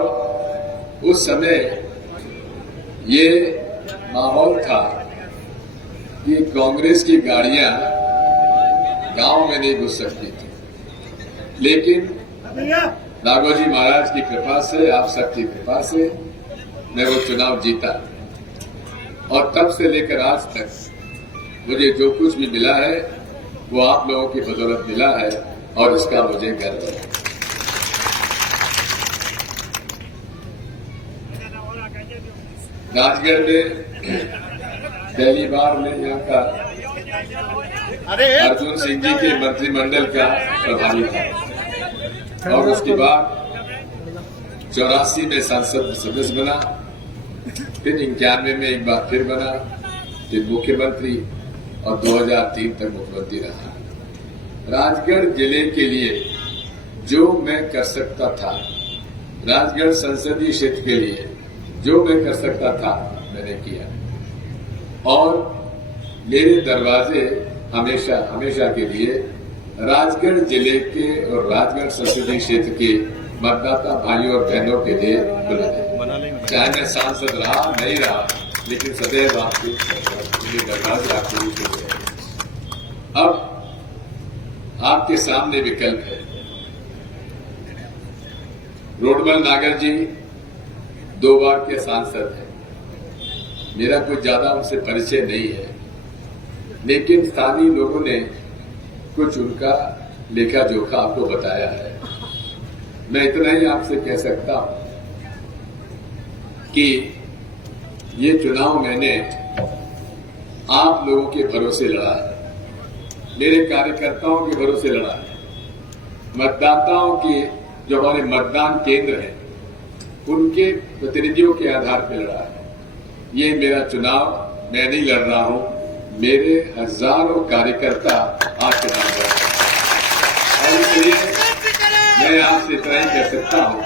और उस समय ये माहौल था कि कांग्रेस की गाड़ियां गांव में नहीं घुस सकती थी, लेकिन नागौजी महाराज की कृपा से, आप सबकी कृपा से मैं वो चुनाव जीता और तब से लेकर आज तक मुझे जो कुछ भी मिला है वो आप लोगों की बदौलत मिला है और इसका मुझे गर्व है। राजगढ़ में पहली बार मैं यहाँ का अर्जुन सिंह जी के मंत्रिमंडल का प्रभारी था और उसके बाद 84 में संसद सदस्य बना, फिर 91 में एक बार फिर बना, फिर मुख्यमंत्री और 2003 तक मुख्यमंत्री रहा। राजगढ़ जिले के लिए जो मैं कर सकता था, राजगढ़ संसदीय क्षेत्र के लिए जो मैं कर सकता था मैंने किया और मेरे दरवाजे हमेशा हमेशा के लिए राजगढ़ जिले के और राजगढ़ संसदीय क्षेत्र के मतदाता भाइयों और बहनों के लिए खुले हैं। चाहे मैं सांसद रहा नहीं रहा, लेकिन सदैव आपके दरवाजे आपके लिए खुले हैं। अब आपके सामने विकल्प है। रोडमल नागर जी 2 बार के सांसद हैं। मेरा कुछ ज्यादा उनसे परिचय नहीं है, लेकिन स्थानीय लोगों ने कुछ उनका लेखा जोखा आपको बताया है। मैं इतना ही आपसे कह सकता हूं कि ये चुनाव मैंने आप लोगों के भरोसे लड़ा है, मेरे कार्यकर्ताओं के भरोसे लड़ा है, मतदाताओं के जो हमारे मतदान केंद्र हैं उनके प्रतिनिधियों के आधार पर लड़ा है। ये मेरा चुनाव मैं नहीं लड़ रहा हूं, मेरे हजारों कार्यकर्ता आज चुनाव लड़ रहे हैं और इसलिए मैं आपसे इतना ही कह सकता हूं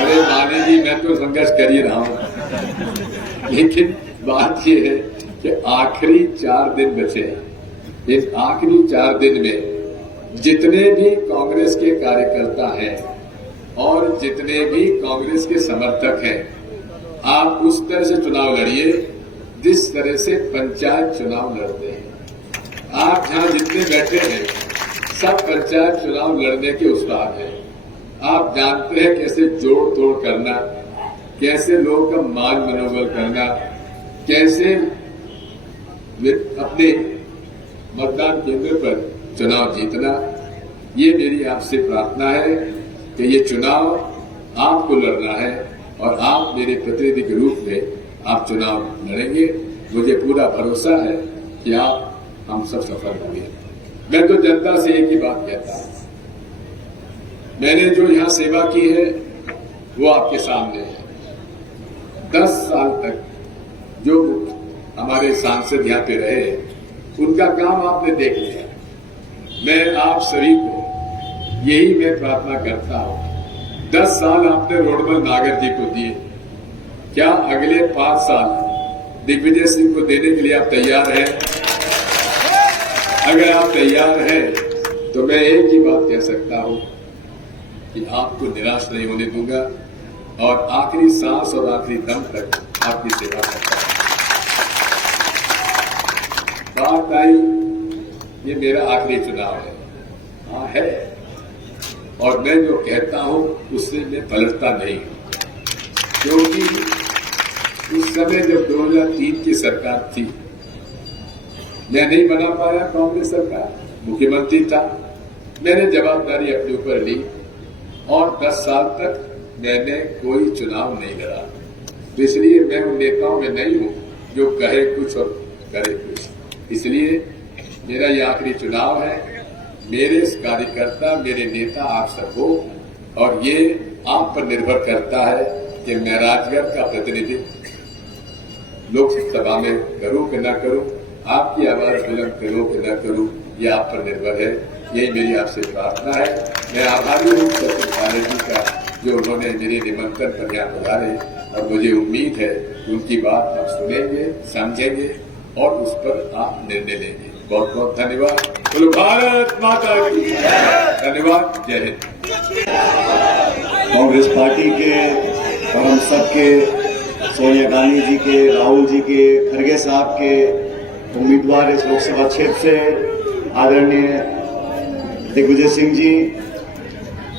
अरे माने जी, मैं तो संघर्ष कर ही रहा हूं, लेकिन बात यह है कि आखिरी 4 दिन बचे हैं। इस आखिरी 4 दिन में जितने भी कांग्रेस के कार्यकर्ता हैं और जितने भी कांग्रेस के समर्थक हैं, आप उस तरह से चुनाव लड़िए जिस तरह से पंचायत चुनाव लड़ते हैं। आप जहां जितने बैठे हैं सब पंचायत चुनाव लड़ने के उस्ताद हैं। आप जानते हैं कैसे जोड़ तोड़ करना, कैसे लोगों का मान मनोबल करना, कैसे अपने मतदान केंद्र पर चुनाव जीतना। ये मेरी आपसे प्रार्थना है कि ये चुनाव आपको लड़ना है और आप मेरे प्रतिनिधि के रूप में आप चुनाव लड़ेंगे। मुझे पूरा भरोसा है कि आप हम सब सफल होंगे। मैं तो जनता से एक ही बात कहता हूं, मैंने जो यहां सेवा की है वो आपके सामने है। 10 साल तक जो हमारे सांसद यहाँ पे रहे उनका काम आपने देख लिया। मैं आप सभी को यही मैं प्रार्थना करता हूं, 10 साल आपने रोडमल नागर जी को दिए, क्या अगले 5 साल दिग्विजय सिंह को देने के लिए आप तैयार हैं? अगर आप तैयार हैं तो मैं एक ही बात कह सकता हूं कि आपको निराश नहीं होने दूंगा और आखिरी सांस और आखिरी दम तक आपकी सेवा करता हूं। बात आई, ये मेरा आखिरी चुनाव है। हाँ है, और मैं जो कहता हूं उससे मैं पलटता नहीं, क्योंकि उस समय जब 2003 की सरकार थी मैं नहीं बना पाया कांग्रेस सरकार, मुख्यमंत्री था, मैंने जवाबदारी अपने ऊपर ली और 10 साल तक मैंने कोई चुनाव नहीं लड़ा। तो इसलिए मैं उन नेताओं में नहीं हूं जो कहे कुछ और करे कुछ। इसलिए मेरा ये आखिरी चुनाव है। मेरे कार्यकर्ता, मेरे नेता आप सब हो और ये आप पर निर्भर करता है कि मैं राजगढ़ का प्रतिनिधित्व लोकसभा में करूं कि न करूं, आपकी आवाज बुलंद करूं कि न करूं, ये आप पर निर्भर है। यही मेरी आपसे प्रार्थना है। मैं आभारी हूं सचिन पायलट जी का, जो उन्होंने मेरे निमंत्रण पर यहाँ बुलाए और मुझे उम्मीद है उनकी बात आप सुनेंगे, समझेंगे और उस पर आप निर्णय लेंगे। बहुत बहुत धन्यवाद। बोलो भारत माता की। धन्यवाद। जय हिंद। कांग्रेस पार्टी के और हम सबके, सोनिया गांधी जी के, राहुल जी के, खड़गे साहब के उम्मीदवार इस लोकसभा क्षेत्र से आदरणीय दिग्विजय सिंह जी,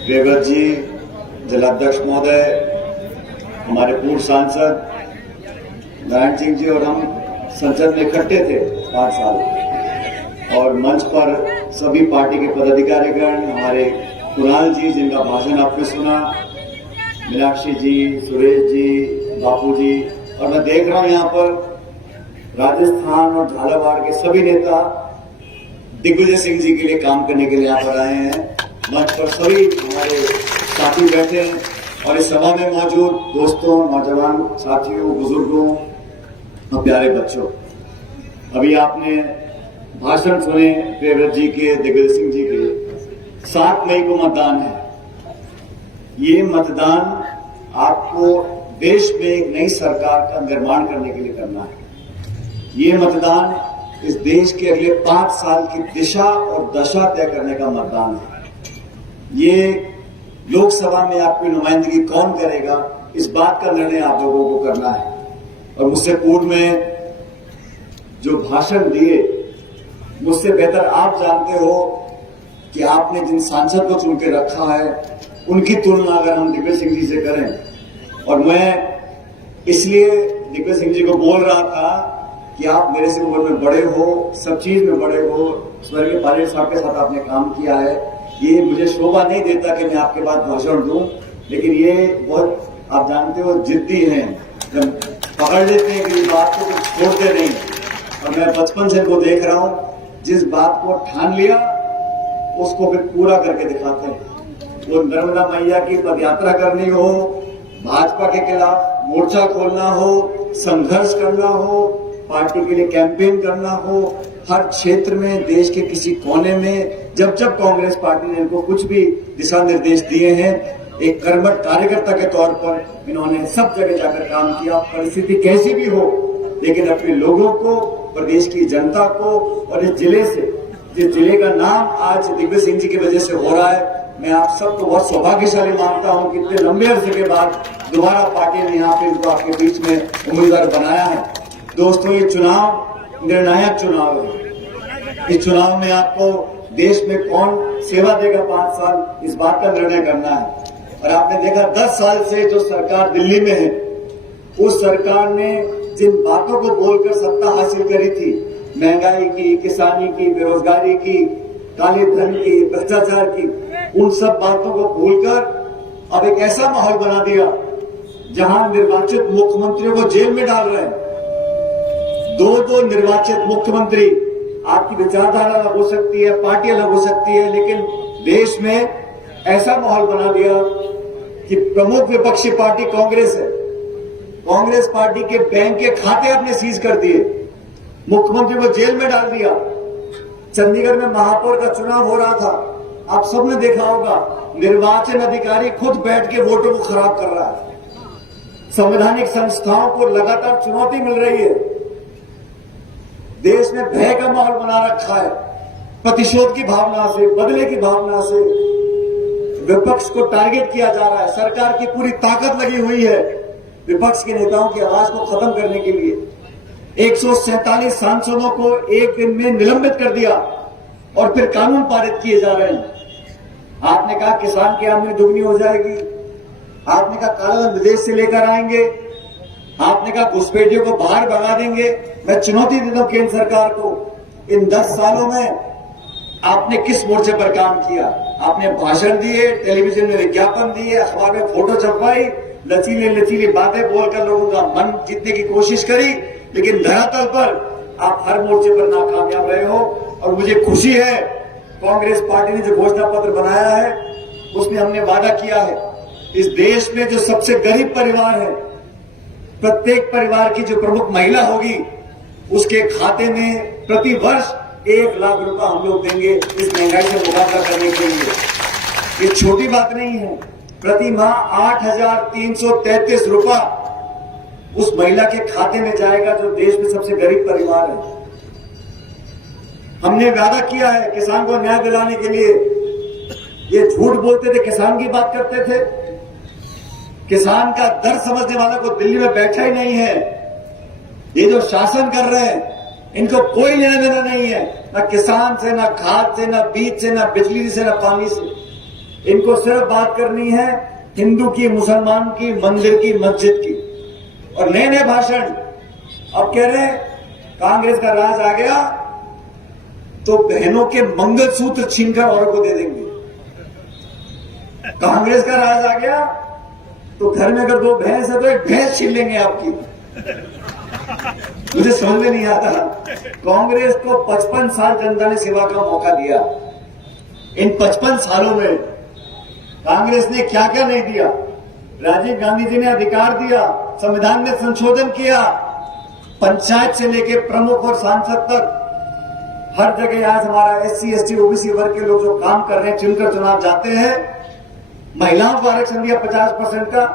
प्रियव्रत जी, जिलाध्यक्ष महोदय, हमारे पूर्व सांसद नारायण सिंह जी, और हम संसद में इकट्ठे थे 5 साल, और मंच पर सभी पार्टी के पदाधिकारीगण, हमारे कुणाल जी जिनका भाषण आपने सुना, मीनाक्षी जी, सुरेश जी, बापू जी, और मैं देख रहा हूं यहाँ पर राजस्थान और झालावाड़ के सभी नेता दिग्विजय सिंह जी के लिए काम करने के लिए यहाँ पर आए हैं। मंच पर सभी हमारे साथी बैठे हैं और इस सभा में मौजूद दोस्तों, नौजवान साथियों, बुजुर्गों और प्यारे बच्चों, अभी आपने भाषण सुने प्रियव्रत जी के, दिग्विजय सिंह जी के। 7 मई को मतदान है। ये मतदान आपको देश में एक नई सरकार का निर्माण करने के लिए करना है। ये मतदान इस देश के अगले 5 साल की दिशा और दशा तय करने का मतदान है। ये लोकसभा में आपकी नुमाइंदगी कौन करेगा, इस बात का निर्णय आप लोगों को करना है। और मुझसे पूर्व में जो भाषण दिए, मुझसे बेहतर आप जानते हो कि आपने जिन सांसद को चुन के रखा है, उनकी तुलना अगर हम दिग्विजय सिंह जी से करें, और मैं इसलिए दिग्विजय सिंह जी को बोल रहा था कि आप मेरे से उम्र में बड़े हो, सब चीज में बड़े हो, स्वर्गीय पायलट साहब के साथ आपने काम किया है, ये मुझे शोभा नहीं देता कि मैं आपके बाद भाषण दूं, लेकिन ये बहुत आप जानते हो जिद्दी हैं, जब पकड़ लेते हैं कि बात को कुछ छोड़ते नहीं। और मैं बचपन से इनको देख रहा हूं, जिस बात को ठान लिया उसको फिर पूरा करके दिखाते हैं। वो नर्मदा मैया की पदयात्रा करनी हो, भाजपा के खिलाफ मोर्चा खोलना हो, संघर्ष करना हो, पार्टी के लिए कैंपेन करना हो, हर क्षेत्र में, देश के किसी कोने में जब जब कांग्रेस पार्टी ने इनको कुछ भी दिशा निर्देश दिए हैं, एक कर्मठ कार्यकर्ता के तौर पर इन्होंने सब जगह जाकर काम किया। परिस्थिति कैसी भी हो, लेकिन अपने लोगों को, प्रदेश की जनता को, और इस जिले से, जिस जिले का नाम आज दिग्विजय सिंह जी की वजह से हो रहा है, मैं आप सबको बहुत सौभाग्यशाली मानता हूं कि इतने लंबे अरसे के बाद दोबारा पार्टी ने यहाँ पे इनको आपके बीच में उम्मीदवार बनाया है। दोस्तों, ये चुनाव निर्णायक चुनाव है। इस चुनाव में आपको देश में कौन सेवा देगा 5 साल, इस बात का निर्णय करना है। और आपने देखा 10 साल से जो सरकार दिल्ली में है, उस सरकार ने जिन बातों को बोलकर सत्ता हासिल करी थी, महंगाई की, किसानी की, बेरोजगारी की, काले धन की, भ्रष्टाचार की, उन सब बातों को भूलकर अब एक ऐसा माहौल बना दिया जहां निर्वाचित मुख्यमंत्रियों को जेल में डाल रहे हैं। 2 निर्वाचित मुख्यमंत्री, आपकी विचारधारा अलग हो सकती है, पार्टी अलग हो सकती है, लेकिन देश में ऐसा माहौल बना दिया कि प्रमुख विपक्षी पार्टी कांग्रेस है। कांग्रेस पार्टी के बैंक के खाते आपने सीज कर दिए, मुख्यमंत्री को जेल में डाल दिया। चंडीगढ़ में महापौर का चुनाव हो रहा था, आप सबने देखा होगा, निर्वाचन अधिकारी खुद बैठ के वोटों को खराब कर रहा है। संवैधानिक संस्थाओं को लगातार चुनौती मिल रही है। देश में भय का माहौल बना रखा है, प्रतिशोध की भावना से, बदले की भावना से विपक्ष को टारगेट किया जा रहा है। सरकार की पूरी ताकत लगी हुई है विपक्ष के नेताओं की आवाज को खत्म करने के लिए। 147 सांसदों को एक दिन में निलंबित कर दिया और फिर कानून पारित किए जा रहे हैं। आपने कहा किसान की आमदनी दुगनी हो जाएगी, आपने कहा कालाधन विदेश से लेकर आएंगे, आपने कहा घुसपैठियों को बाहर भगा देंगे। मैं चुनौती देता हूं केंद्र सरकार को, इन 10 सालों में आपने किस मोर्चे पर काम किया? आपने भाषण दिए, टेलीविजन में विज्ञापन दिए, अखबार में फोटो छपवाई, लचीली लचीली बातें बोलकर लोगों का मन जीतने की कोशिश करी, लेकिन धरातल पर आप हर मोर्चे पर नाकामयाब रहे हो। और मुझे खुशी है, कांग्रेस पार्टी ने जो घोषणा पत्र बनाया है उसमें हमने वादा किया है, इस देश में जो सबसे गरीब परिवार है, प्रत्येक परिवार की जो प्रमुख महिला होगी, उसके खाते में प्रति वर्ष 1 लाख रुपए हम लोग देंगे इस महंगाई से मुकाबला करने के लिए। ये छोटी बात नहीं है। प्रति माह 8,333 रुपया उस महिला के खाते में जाएगा जो देश में सबसे गरीब परिवार है। हमने वादा किया है किसान को न्याय दिलाने के लिए। ये झूठ बोलते थे, किसान की बात करते थे। किसान का दर्द समझने वाला को दिल्ली में बैठा ही नहीं है। ये जो शासन कर रहे हैं इनको कोई लेना देना नहीं है, ना किसान से, ना खाद से, ना बीज से, ना बिजली से, ना पानी से। इनको सिर्फ बात करनी है हिंदू की, मुसलमान की, मंदिर की, मस्जिद की। और नए नए भाषण अब कह रहे हैं कांग्रेस का राज आ गया तो बहनों के मंगलसूत्र छीनकर औरत को दे देंगे। कांग्रेस का राज आ गया तो घर में अगर 2 भैंस है तो 1 भैंस छीन लेंगे आपकी। मुझे समझ में नहीं आता। कांग्रेस को 55 साल जनता ने सेवा का मौका दिया। इन 55 सालों में कांग्रेस ने क्या क्या नहीं दिया। राजीव गांधी जी ने अधिकार दिया, संविधान में संशोधन किया, पंचायत से लेके प्रमुख और सांसद तक हर जगह आज हमारा SC ST OBC वर्ग के लोग जो काम कर रहे हैं, चुनकर चुनाव जाते हैं। महिलाओं को आरक्षण दिया 50% का।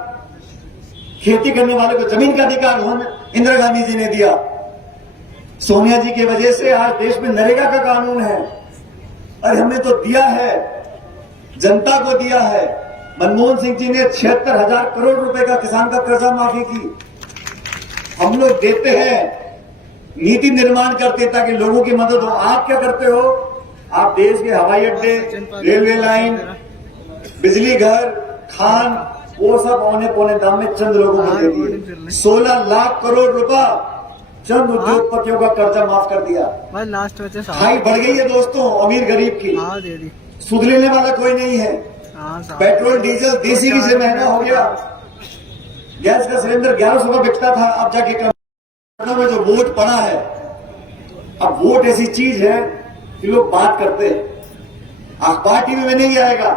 खेती करने वाले को जमीन का अधिकार इंदिरा गांधी जी ने दिया। सोनिया जी की वजह से आज देश में नरेगा का कानून है। अरे हमने तो दिया है, जनता को दिया है। मनमोहन सिंह जी ने 76,000 करोड़ रुपए का किसान का कर्जा माफी की। हम लोग देते हैं, नीति निर्माण करते ताकि लोगों की मदद हो। आप क्या करते हो? आप देश के हवाई अड्डे, रेलवे लाइन, बिजली घर, खान, वो सब औने पौने दाम में चंद लोगों को दे दिए। 16 लाख करोड़ रुपया चंद उद्योगपतियों का कर्जा माफ कर दिया। लास्ट में खाई बढ़ गई है दोस्तों, अमीर गरीब की। सुध लेने वाला कोई नहीं है। पेट्रोल डीजल देसी घी से महंगा हो गया। गैस का सिलेंडर 1100 का बिकता था, अब जाके कर्नाटक में जो वोट पड़ा है, अब वोट ऐसी चीज है कि लोग बात करते हैं। अखबार टीवी में नहीं आएगा,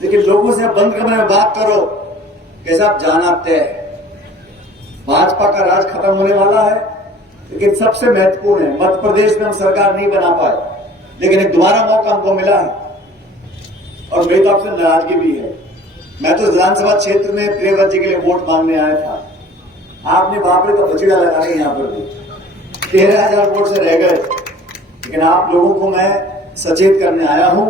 लेकिन लोगों से बंद कमरे में बात करो कैसे आप जाना तय है। भाजपा का राज खत्म होने वाला है, लेकिन सबसे महत्वपूर्ण है मध्य प्रदेश में हम सरकार नहीं बना पाए, लेकिन एक दोबारा मौका हमको मिला है और मेरी तो आपसे नाराजगी भी है। मैं तो विधानसभा क्षेत्र में प्रियव्रत जी के लिए वोट मांगने आया था। आपने बापरे का बछड़ा लगा रहे यहाँ पर भी 13,000 वोट से रह गए, लेकिन आप लोगों को मैं सचेत करने आया हूं।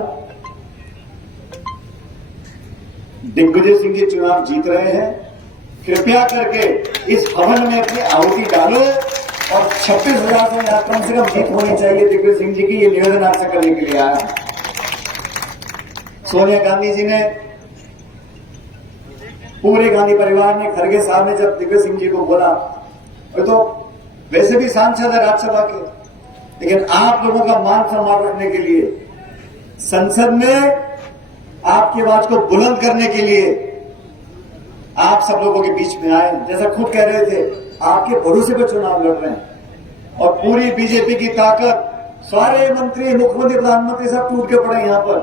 दिग्विजय सिंह जी चुनाव जीत रहे हैं, कृपया करके इस हवन में अपनी आहुति डालो और 26,000 से यहां कम से कम जीत होनी चाहिए दिग्विजय सिंह जी की। ये निवेदन आपसे करने के लिए आया। सोनिया गांधी जी ने, पूरे गांधी परिवार ने, खड़गे साहब ने जब दिग्विजय सिंह जी को बोला, तो वैसे भी सांसद है राज्यसभा के, लेकिन आप लोगों का मान सम्मान रखने के लिए, संसद में आपकी आवाज को बुलंद करने के लिए आप सब लोगों के बीच में आए। जैसा खुद कह रहे थे, आपके भरोसे पर चुनाव लड़ रहे हैं और पूरी बीजेपी की ताकत, सारे मंत्री, मुख्यमंत्री, प्रधानमंत्री सब टूट के पड़े यहां पर,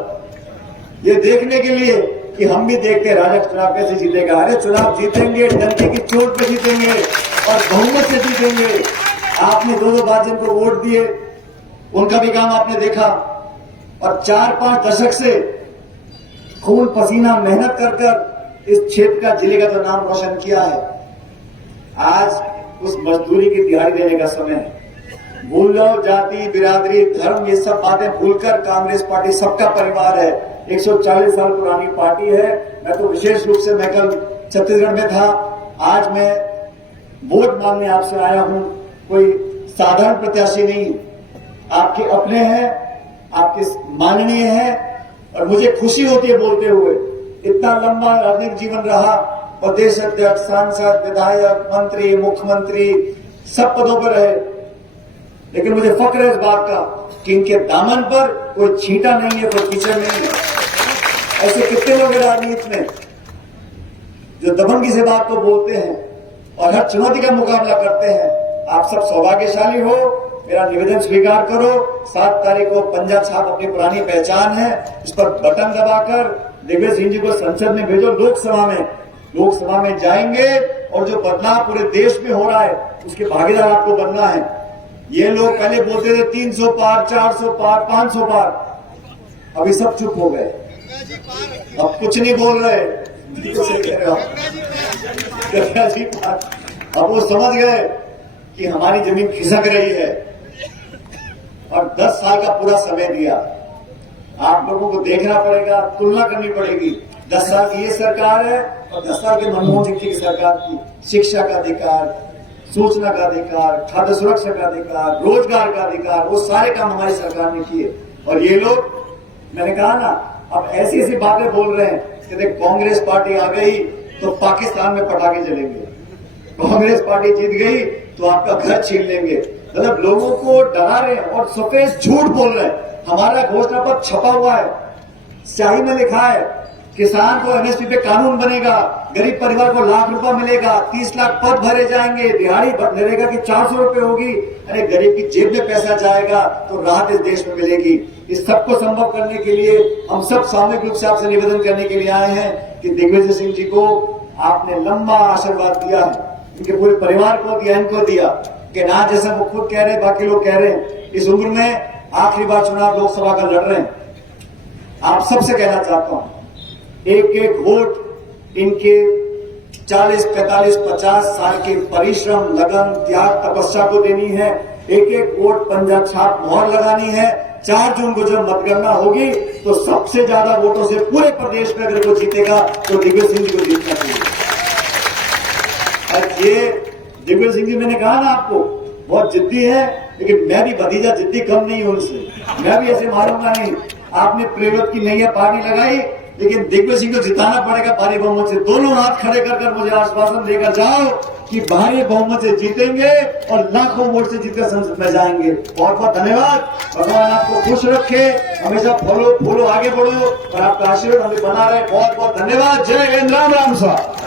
ये देखने के लिए कि हम भी देखते हैं राजग चुनाव कैसे जीतेगा। अरे चुनाव जीतेंगे, डंडे की चोट पे जीतेंगे और बहुमत से जीतेंगे। आपने 2 बार जिनको वोट दिए उनका भी काम आपने देखा और 4-5 दशक से खून पसीना मेहनत कर कर इस क्षेत्र का, जिले का तो नाम रोशन किया है। आज उस मजदूरी की दिहाड़ी देने का समय है। भूल जाओ जाति, बिरादरी, धर्म, ये सब बातें भूलकर कांग्रेस पार्टी सबका परिवार है, 140 साल पुरानी पार्टी है। मैं तो विशेष रूप से, मैं कल छत्तीसगढ़ में था, आज मैं वोट मांगने आपसे आया हूं। कोई साधारण प्रत्याशी नहीं, आपके अपने हैं, आपके माननीय हैं और मुझे खुशी होती है बोलते हुए। इतना लंबा राजनीतिक जीवन रहा, प्रदेश अध्यक्ष, सांसद, विधायक, मंत्री, मुख्यमंत्री, सब पदों पर रहे, लेकिन मुझे फक्र है इस बात का कि इनके दामन पर कोई छींटा नहीं है, कोई कीचड़ नहीं है। ऐसे कितने लोग हैं राजनीति में जो दबंगी से बात को बोलते हैं और हर चुनौती का मुकाबला करते हैं। आप सब सौभाग्यशाली हो, मेरा निवेदन स्वीकार करो। 7 तारीख को पंजा छाप अपनी पुरानी पहचान है, इस पर बटन दबाकर दिग्विजय सिंह जी को संसद में भेजो। लोकसभा में जाएंगे और जो बदलाव पूरे देश में हो रहा है उसके भागीदार आपको बनना है। ये लोग पहले बोलते थे 300 पार, 400 पार, 500 पार, अभी सब चुप हो गए, अब कुछ नहीं बोल रहे। अब वो समझ गए कि हमारी जमीन खिसक रही है और 10 साल का पूरा समय दिया। आप लोगों को देखना पड़ेगा, तुलना करनी पड़ेगी। 10 साल की ये सरकार है और 10 साल के मनमोहन सिंह जी की सरकार की शिक्षा का अधिकार, सूचना का अधिकार, खाद्य सुरक्षा का अधिकार, रोजगार का अधिकार, वो सारे काम हमारी सरकार ने किए। और ये लोग, मैंने कहा ना, अब ऐसी ऐसी बातें बोल रहे हैं कि देख कांग्रेस पार्टी आ गई तो पाकिस्तान में पटाखे चलेंगे, कांग्रेस पार्टी जीत गई तो आपका घर छीन लेंगे। मतलब लोगों को डरा रहे हैं और सफेद झूठ बोल रहे हैं। हमारा घोषणा पत्र छपा हुआ है, स्याही में लिखा है, किसान को एमएसपी पे कानून बनेगा, गरीब परिवार को लाख रुपया मिलेगा, 30 लाख पद भरे जाएंगे, दिहाड़ी नरेगा की 400 रुपए होगी। अरे गरीब की जेब में पैसा जाएगा तो राहत इस देश में मिलेगी। इस सबको संभव करने के लिए हम सब सामूहिक रूप से आपसे निवेदन करने के लिए आए हैं कि दिग्विजय सिंह जी को आपने लंबा आशीर्वाद दिया है, इनके पूरे परिवार को दिया, इनको दिया कि ना, जैसा वो खुद कह रहे हैं, बाकी लोग कह रहे हैं, इस उम्र में आखिरी बार चुनाव लोकसभा का लड़ रहे हैं। आप सबसे कहना चाहता हूं, एक एक वोट इनके 40, 45, 50 साल के परिश्रम, लगन, त्याग, तपस्या को देनी है। एक एक वोट पंजा छाप मोहर लगानी है। 4 जून को जब मतगणना होगी तो सबसे ज्यादा वोटों से पूरे प्रदेश में अगर वो जीतेगा तो दिग्विजय सिंह जी को जीतना चाहिए। और ये दिग्विजय सिंह जी, मैंने कहा ना आपको, बहुत जिद्दी है, लेकिन मैं भी भतीजा जिद्दी कम नहीं हूं उनसे, मैं भी ऐसे मारूंगा नहीं। आपने प्रेरित की नैया पार्टी लगाई, लेकिन दिग्विजय सिंह को जिताना पड़ेगा भारी बहुमत से। दोनों हाथ खड़े कर मुझे आश्वासन देकर जाओ कि भारी बहुमत से जीतेंगे और लाखों वोट से जीतकर संसद में जाएंगे। बहुत बहुत धन्यवाद। भगवान आपको खुश रखे, हमेशा फूलो आगे बढ़ो और आपका आशीर्वाद हमें बना रहे। बहुत बहुत धन्यवाद। जय हिंद, राम राम साहब।